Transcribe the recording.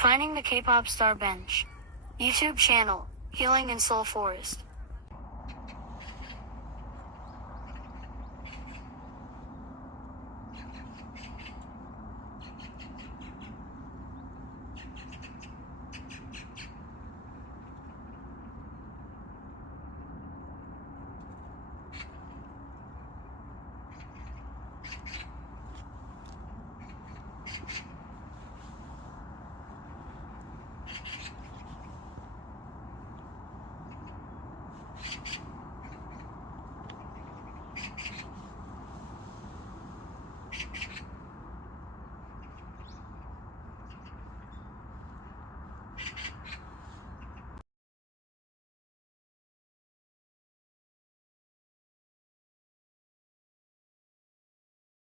Finding the K-pop star Bench. YouTube channel, Healing in Soul Forest.